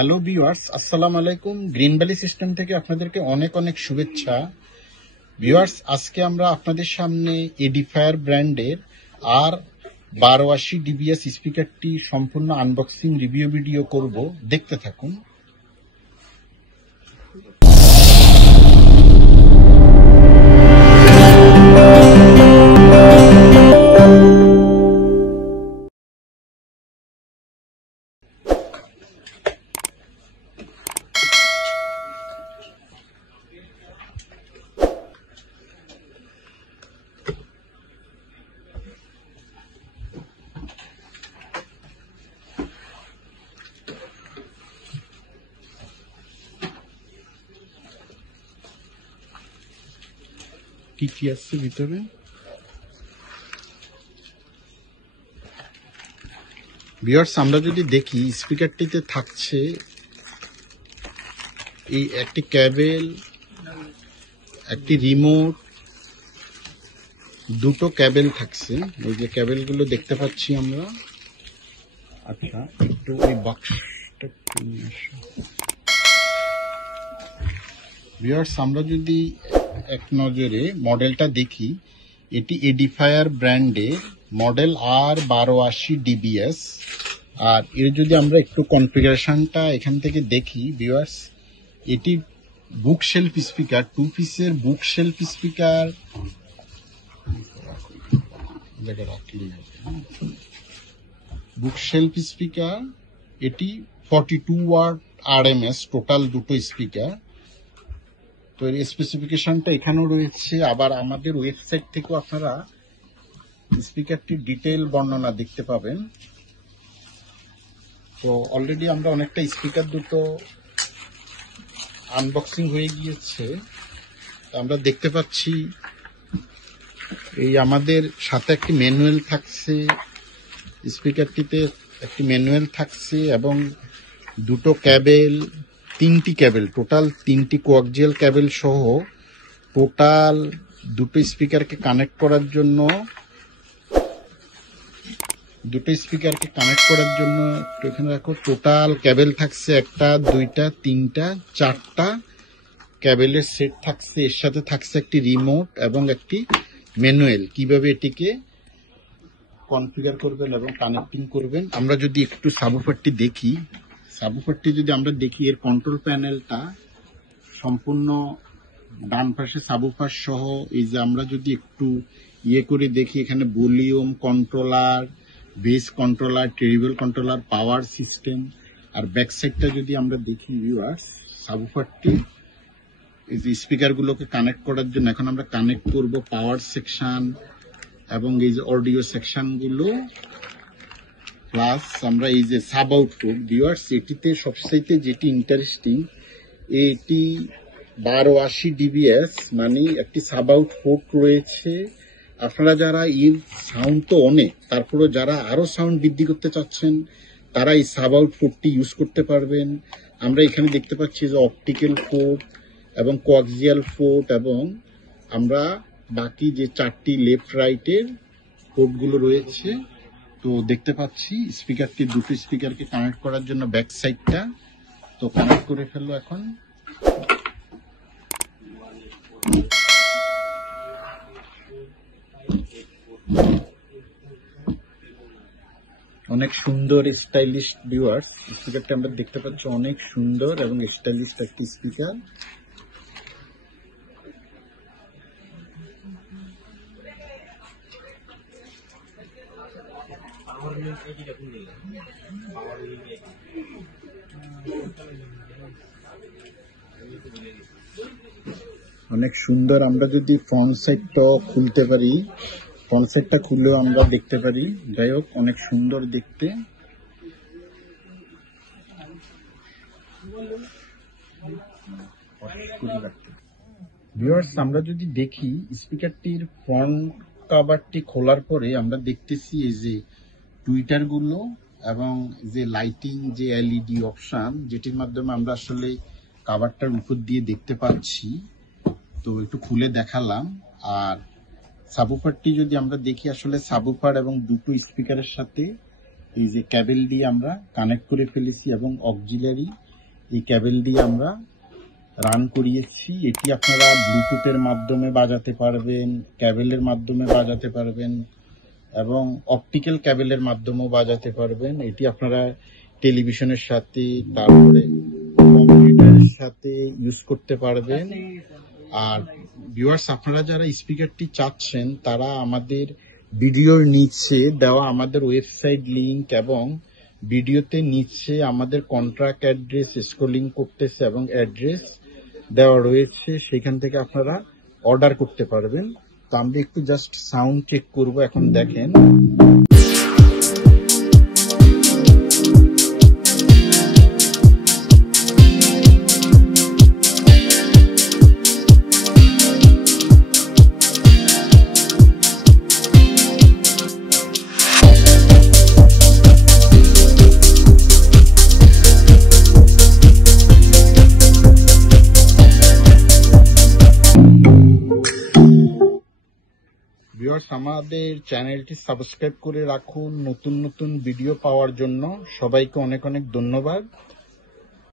Hello viewers, আসসালামু আলাইকুম। Green valley system থেকে আপনাদেরকে অনেক অনেক শুভেচ্ছা। ভিউয়ার্স, আজকে আমরা আপনাদের সামনে এডিফায়ার ব্র্যান্ডের R1280 ডিবিএস স্পিকারটি সম্পূর্ণ আনবক্সিং রিভিউ ভিডিও করব, দেখতে থাকুন। কি কি আছে ভিতরে? ভিউয়ার্স, আমরা যদি দেখি স্পিকারটিতে থাকছে এই একটি কেবল, একটি রিমোট, দুটো কেবল থাকছে। এই যে কেবলগুলো দেখতে পাচ্ছি আমরা। আচ্ছা, একটু ওই বক্সটা নিয়ে আসো। ভিউয়ার্স, আমরা যদি এক নজরে মডেলটা দেখি, এটি এডিফায়ার ব্র্যান্ডের মডেল R1280 ডিবিএস। আর এর যদি আমরা একটু কনফিগারেশনটা এখান থেকে দেখি ভিউয়ার্স, এটি বুক শেলফ স্পিকার, 2 পিসের বুক শেলফ স্পিকার। বুক শেলফ স্পিকার, এটি 42 ওয়াট RMS টোটাল দুটো স্পিকার। তো এর স্পেসিফিকেশনটা এখানেও রয়েছে। আবার আমাদের ওয়েবসাইট থেকেও আপনারা স্পিকারটির ডিটেইল বর্ণনা দেখতে পাবেন। তো অলরেডি আমরা অনেকটা স্পিকার দুটো আনবক্সিং হয়ে গিয়েছে। আমরা দেখতে পাচ্ছি এই আমাদের সাথে একটি ম্যানুয়াল থাকছে, স্পিকারটিতে একটি ম্যানুয়াল থাকছে এবং দুটো কেবল, তিনটি কেবল, টোটাল 3টি কোয়াক্সিয়াল কেবল সহ টোটাল দুটো স্পিকারকে কানেক্ট করার জন্য এখানে রাখো। টোটাল কেবল থাকছে 1টা 2টা 3টা 4টা কেবলের সেট থাকছে। এর সাথে থাকছে একটি রিমোট এবং একটি ম্যানুয়াল, কিভাবে এটিকে কনফিগার করবেন এবং কানেক্টিং করবেন। আমরা যদি একটু সাবউফারটি দেখি, এর কন্ট্রোল প্যানেলটা সম্পূর্ণ ডান পাশে সাবউফার সহ। এই যে আমরা যদি একটু করে দেখি, এখানে volume controller, bass controller, treble controller, power system. আর ব্যাক সাইডটা যদি আমরা দেখি ভিউয়ার্স, সাবউফারটি এই যে স্পিকারগুলোকে কানেক্ট করার জন্য এখন আমরা কানেক্ট করব পাওয়ার সেকশন এবং এই যে অডিও সেকশনগুলো, প্লাস আমরা এই যে সাব আউটপুট। ভিউয়ার্স, এটিতে সবচাইতে যেটি ইন্টারেস্টিং, এটি 1280 ডিবিএস মানে একটি সাব আউট পোর্ট রয়েছে। আপনারা যারা এর সাউন্ড তো অনেক, তারপরে যারা আরো সাউন্ড বৃদ্ধি করতে চাচ্ছেন তারা এই সাব আউট পোর্টটি ইউজ করতে পারবেন। আমরা এখানে দেখতে পাচ্ছি যে অপটিক্যাল পোর্ট এবং কোয়াক্সিয়াল পোর্ট, এবং আমরা বাকি যে 4টি লেফট রাইটের পোর্টগুলো রয়েছে। তো দেখতে পাচ্ছি স্পিকারটি দুটো স্পিকারকে কানেক্ট করার জন্য ব্যাক সাইডটা তো কানেক্ট করে ফেললো। এখন অনেক সুন্দর স্টাইলিশ ভিউয়ার্স, স্পিকারটা আমরা দেখতে পাচ্ছি অনেক সুন্দর এবং স্টাইলিশ একটি স্পিকার। অনেক সুন্দর। আমরা যদি ফ্রন্ট সাইডটা খুলতে পারি, ফ্রন্ট সাইডটা খুললেও আমরা দেখতে পারি। যাই হোক, অনেক সুন্দর দেখতে। ভিউয়ার্স, আমরা যদি দেখি স্পিকারটির ফ্রন্ট কভারটি খোলার পরে আমরা দেখতেছি এই যে টুইটার গুলো এবং যে লাইটিং, যে এলইডি অপশন, যেটির মাধ্যমে আমরা আসলে কভারটার উপর দিয়ে দেখতে পাচ্ছি। তো একটু খুলে দেখালাম। আর সাবউফারটি যদি আমরা দেখি, আসলে সাবউফার এবং দুটো স্পিকারের সাথে এই যে কেবল দিয়ে আমরা কানেক্ট করে ফেলেছি এবং অক্সিলারি এই ক্যাবেল দিয়ে আমরা রান করিয়েছি। এটি আপনারা ব্লুটুথের মাধ্যমে বাজাতে পারবেন, ক্যাবেলের মাধ্যমে বাজাতে পারবেন এবং অপটিক্যাল ক্যাবেলের মাধ্যমেও বাজাতে পারবেন। এটি আপনারা টেলিভিশনের সাথে, তারপরে কম্পিউটারের সাথে ইউজ করতে পারবেন। আর ভিউয়ার্স, আপনারা যারা স্পিকারটি চাচ্ছেন তারা আমাদের ভিডিওর নিচে দেওয়া আমাদের ওয়েবসাইট লিংক এবং ভিডিওতে নিচে আমাদের কন্ট্রাক্ট অ্যাড্রেস স্ক্রলিং করতেছে এবং অ্যাড্রেস দেওয়া রয়েছে, সেখান থেকে আপনারা অর্ডার করতে পারবেন। তো আমরা একটু জাস্ট সাউন্ড চেক করব। এখন দেখেন, ভিউয়ার্স, আমাদের চ্যানেলটি সাবস্ক্রাইব করে রাখুন নতুন নতুন ভিডিও পাওয়ার জন্য। সবাইকে অনেক অনেক ধন্যবাদ।